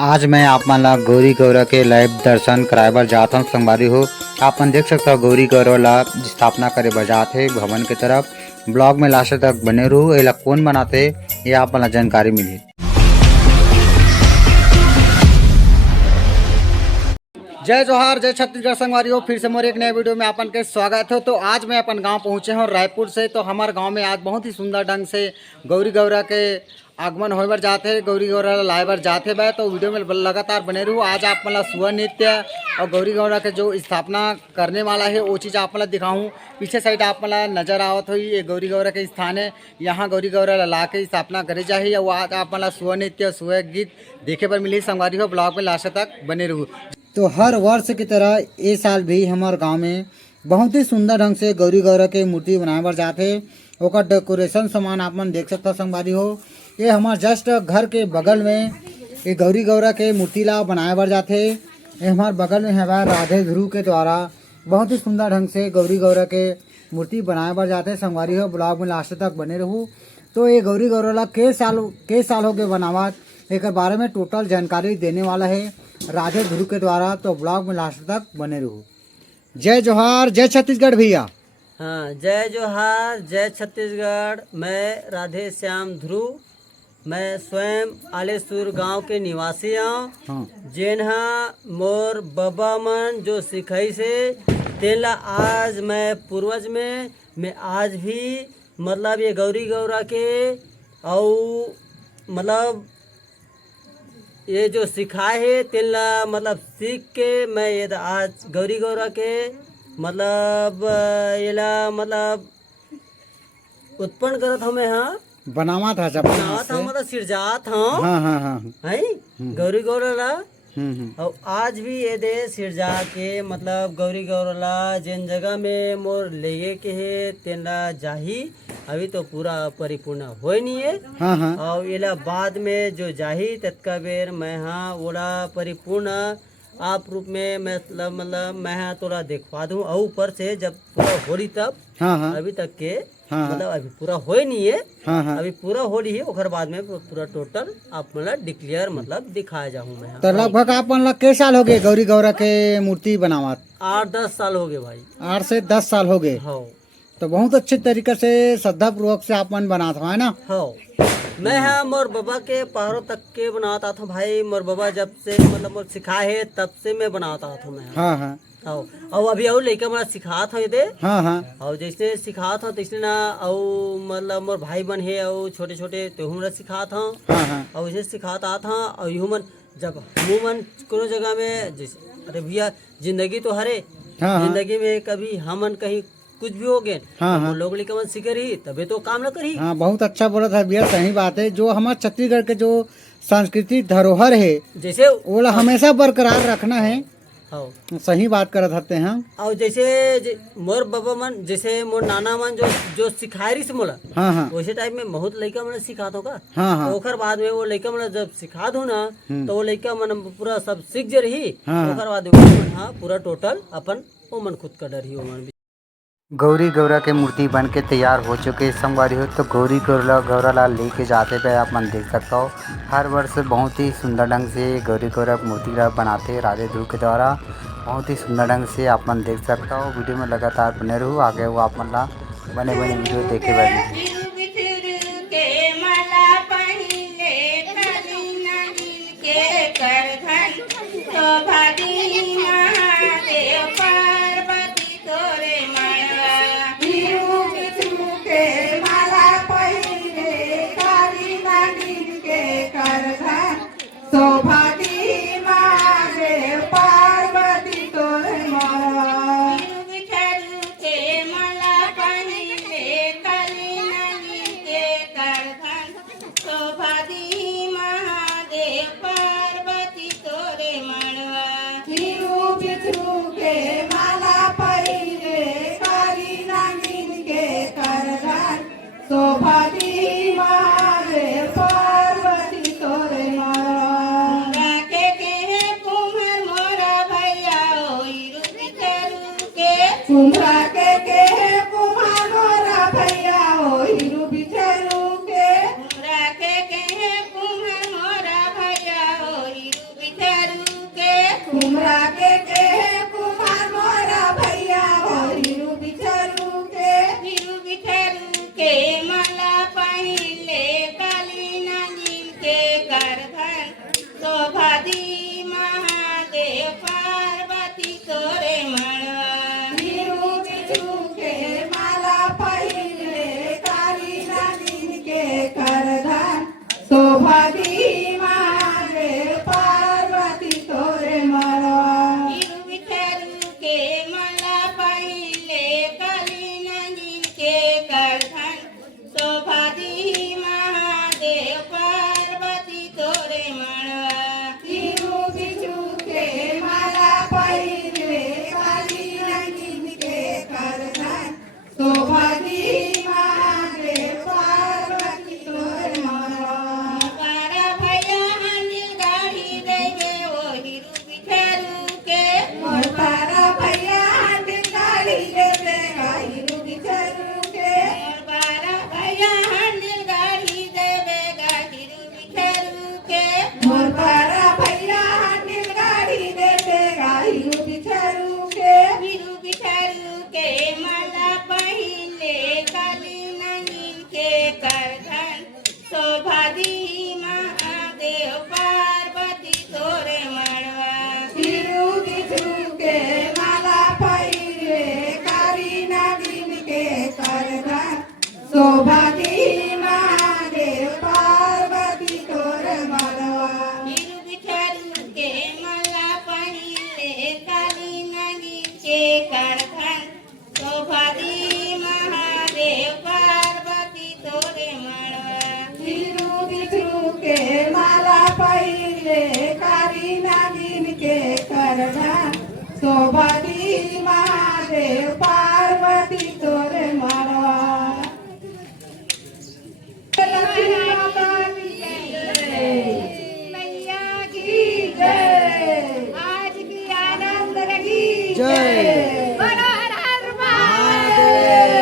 आज मैं आप मन ला गौरी गौरा के लाइव दर्शन कराए बर जात हूँ संगवारी हो। आप मन देख सकता हो गौरी गौरा ला स्थापना करे बर जात है भवन के तरफ। ब्लॉग में लास्ट तक बने रहो। एला कौन बनाते ये आप मन ला जानकारी मिली। जय जोहार जय छत्तीसगढ़ संगवारी हो। फिर से मोर एक नए वीडियो में अपन के स्वागत हो। तो आज मैं अपन गांव पहुंचे हूं रायपुर से। तो हमारे गांव में आज बहुत ही सुंदर ढंग से गौरी गौरा के आगमन होए बर जाते, गौरी गौरा लाए बर जाते बा। तो वीडियो में लगातार बने रहो। आज आप मतलब सुअर नृत्य और गौरी गौरा के जो स्थापना करने वाला है वो चीज़ आप मतलब दिखाऊँ। पीछे साइड आप मतलब नजर आवत हुई ये गौरी गौरा के स्थान है। यहाँ गौरी गौरा ला के स्थापना करे जाही। और आज आप मतलब सुअर नृत्य सुअर गीत देखे पर मिली संगवारी हो। ब्लॉग में लास्ट तक बने रहो। तो हर वर्ष की तरह ये साल भी हमारे गांव में बहुत ही सुंदर ढंग से गौरी गौरा के मूर्ति बनाए बर जाते। ओकर डेकोरेशन सामान आप मन देख सकता संगवारी हो। ये हमारे जस्ट घर के बगल में ये गौरी गौरा के मूर्ति ला बनाए बर जाते। ये हमारे बगल में है राधे ध्रुव के द्वारा बहुत ही सुंदर ढंग से गौरी गौरा के मूर्ति बनाए बर जाते संगवारी हो। ब्लॉग में लास्ट तक बने रहूँ। तो ये गौरी गौरा ला के साल हो गए बनावत एक बारे में टोटल जानकारी देने वाला है राधे ध्रुव के द्वारा। तो ब्लॉग में लास्ट तक बने रहो। जय जोहार जय छत्तीसगढ़ भैया। हाँ, जय जोहार जय छत्तीसगढ़। मैं राधे श्याम ध्रुव, मैं स्वयं आलेसुर गांव के निवासी हूँ। हाँ। जेनहा मोर बाबा मन जो सिखाई से तेला आज मैं पूर्वज में मैं आज भी मतलब ये गौरी गौरा के और मतलब ये जो सिखाए है तेला मतलब सीख के मैं ये आज गौरी गौरा के मतलब येला मतलब उत्पन्न करत हूँ मैं। हाँ, बनावा था बनावत हूँ मतलब सिरजात हूँ। हाँ हाँ हाँ। है गौरी गौरा ला हम्म। और आज भी ये दे सिरजा के मतलब गौरी गौरा ला जिन जगह में मोर लेगे के है तेला जाही। अभी तो पूरा परिपूर्ण हो नहीं है। हाँ हाँ। और एला बाद में जो जाही तत्का बेर मैं हाँ ओला परिपूर्ण आप रूप में मतलब मैं हाँ तोला देखवा दूँ। और ऊपर से जब पूरा होली तब हाँ हाँ। अभी तक के हाँ। मतलब अभी पूरा हो नहीं है। हाँ हाँ। अभी पूरा होली है ओकर बाद में पूरा टोटल आप मतलब डिक्लेयर मतलब दिखाया जाऊँ मैं। तो लगभग आप मन ला के साल हो गए गौरी गौरा के मूर्ति बनावत? 8-10 साल हो गए भाई। 8 से 10 साल हो गए। हाँ। तो बहुत अच्छे तरीके से श्रद्धा पूर्वक से आप मन बनात हो है ना? हाँ, मैं हाँ मोर बाबा के पहाड़ों तक के बनाता था भाई। मोर बाबा जब से मतलब मोर सिखाए है तब से मैं बनाता था मैं। हाँ हाँ। और अभी और लड़का मैं सिखा था ये। हाँ हाँ। और जैसे सिखा था तैसे ना और मतलब मोर भाई बन है और छोटे छोटे तो हमरा सिखा था। हाँ हाँ। और वैसे सिखाता था और यूं मन जब मन कोनो जगह में जैसे अरे भैया जिंदगी तो हरे। हाँ हाँ। जिंदगी में कभी हमन कहीं कुछ भी हो गए हाँ हाँ। लोग लिखा मन सीखे रही तबे तो काम न करी। हाँ बहुत अच्छा बोला था भैया। सही बात है। जो हमारे छत्तीसगढ़ के जो सांस्कृतिक धरोहर है जैसे वो हमेशा बरकरार रखना है। हाँ। सही बात करत हते हैं। और जैसे मोर बाबा मन जैसे मोर नाना मन जो सिखाए रही से मोला। हाँ हाँ। वैसे टाइप में बहुत लड़का मन सिखा दो का। हाँ हाँ। तो ओकर बाद में वो लड़का मन जब सिखा दो ना तो वो लड़का मन पूरा सब सीख जे रही। हाँ। ओकर बाद में हाँ पूरा टोटल अपन वो मन खुद का डर ही वो मन। गौरी गौरा के मूर्ति बन के तैयार हो चुके संगवारी हो। तो गौरी गौरा ला लेके जाते पे आप मन देख सकता हो। हर वर्ष बहुत ही सुंदर ढंग से गौरी गौरा मूर्ति ला बनाते राधे ध्रुव के द्वारा। बहुत ही सुंदर ढंग से आप मन देख सकता हो। वीडियो में लगातार बने रहो। आगे वो आप मन ला बने बने वीडियो देखे बैठे। He will be के माला पहिले कारी नागिन के करना शोभती महादेव पार्वती तोरे मरवा मैया की जय आज की आनंद रही जय। हर हर महादेव।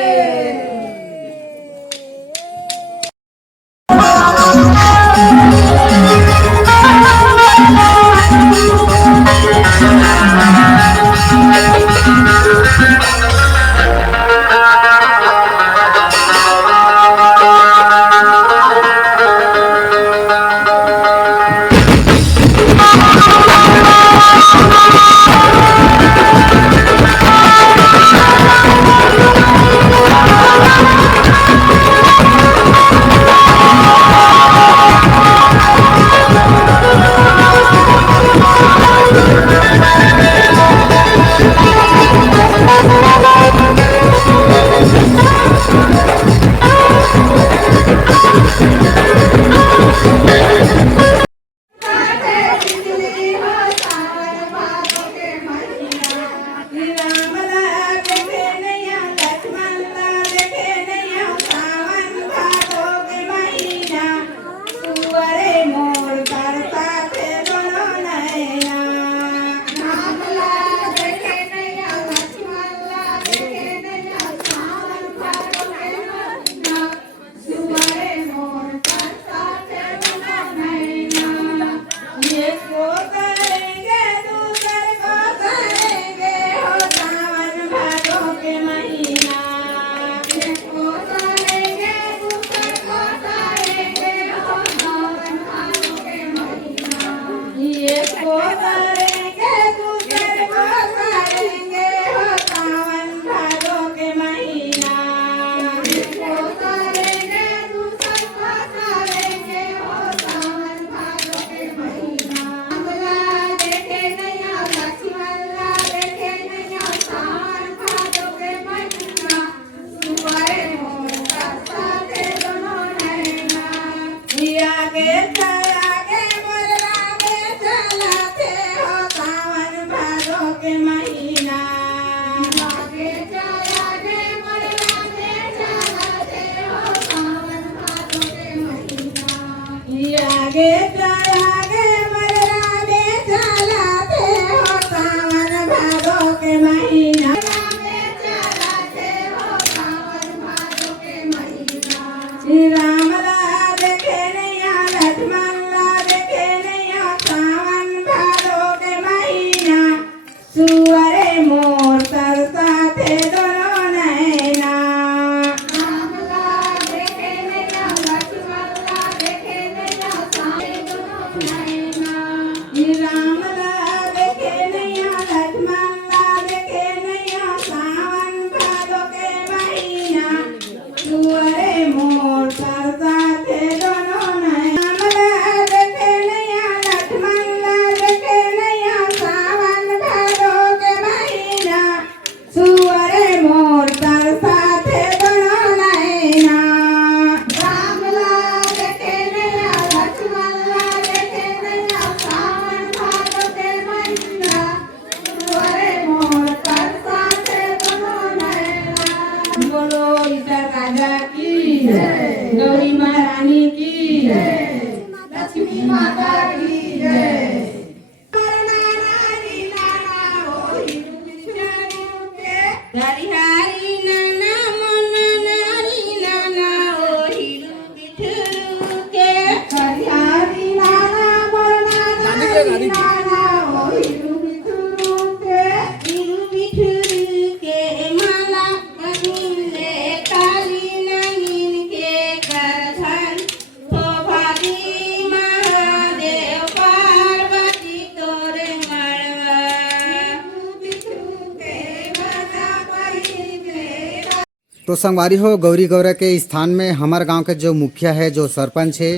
तो संगवारी हो, गौरी गौरा के स्थान में हमारे गांव के जो मुखिया है, जो सरपंच है,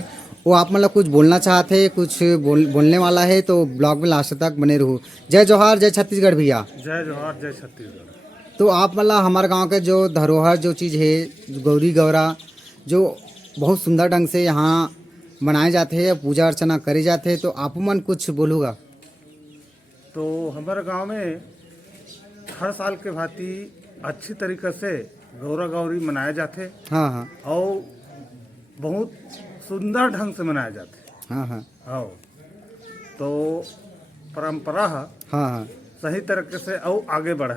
वो आप मतलब कुछ बोलना चाहते हैं, कुछ बोलने वाला है, तो ब्लॉग में लास्ट तक बने रहो। जय जोहार, जय छत्तीसगढ़ भैया। जय जोहार, जय छत्तीसगढ़। तो आप मतलब हमारे गांव के जो धरोहर जो चीज़ है, गौरी गौरा, जो बहुत सुंदर ढंग से यहाँ बनाए जाते हैं, पूजा अर्चना करे जाते हैं, तो आप मन कुछ बोलूँगा। तो हमारे गांव में हर साल के भांति अच्छी तरीके से गौरा गौरी मनाए जाते हाँ हाँ और बहुत सुंदर ढंग से मनाए जाते। हाँ हाँ हाँ, तो परंपरा है हाँ हाँ सही तरीके से और आगे बढ़े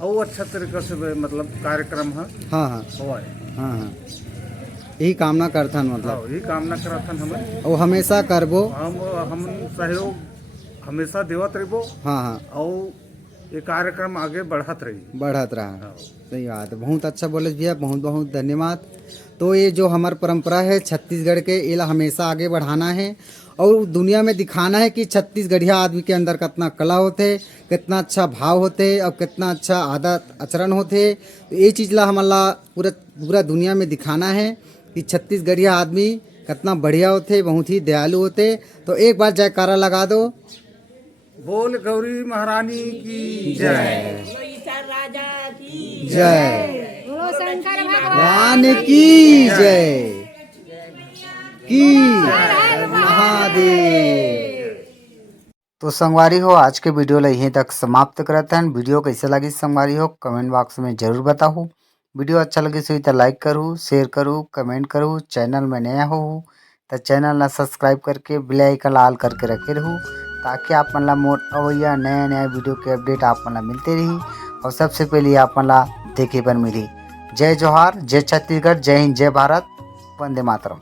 और अच्छा तरीके से मतलब कार्यक्रम है हाँ हाँ हुआ हाँ हाँ यही कामना करथन मतलब, यही कामना करथन हमें और हमेशा करबो। हम सहयोग हमेशा देवत रहो हाँ हाँ और ये कार्यक्रम आगे बढ़त रही। बढ़त रहा। हाँ। सही बात है, बहुत अच्छा बोले भैया, बहुत बहुत धन्यवाद। तो ये जो हमार परंपरा है छत्तीसगढ़ के, इला हमेशा आगे बढ़ाना है और दुनिया में दिखाना है कि छत्तीसगढ़िया आदमी के अंदर कितना कला होते, कितना अच्छा भाव होते और कितना अच्छा आदत आचरण होते। तो ये चीज़ ला हमारा पूरा दुनिया में दिखाना है कि छत्तीसगढ़िया आदमी कितना बढ़िया होते, बहुत ही दयालु होते। तो एक बार जयकारा लगा दो। बोल गौरी महारानी की जय। जय बोलो शंकर भगवान भगवान की जय की महादेव। तो संगवारी हो, आज के वीडियो ला यहीं तक समाप्त करते हैं। वीडियो कैसे लगी संगवारी हो कमेंट बॉक्स में जरूर बताओ। वीडियो अच्छा लगे तो लाइक करूँ, शेयर करूँ, कमेंट करूँ। चैनल में नया हो तो चैनल ला सब्सक्राइब करके बेल आइकन ऑल करके रखे रहूँ, ताकि आप मन ला मोर अवैया नया नया वीडियो के अपडेट आप मन ला मिलते रही और सबसे पहले आप मन ला देखे बर मिली। जय जोहार, जय छत्तीसगढ़, जय हिंद, जय भारत, वंदे मातरम।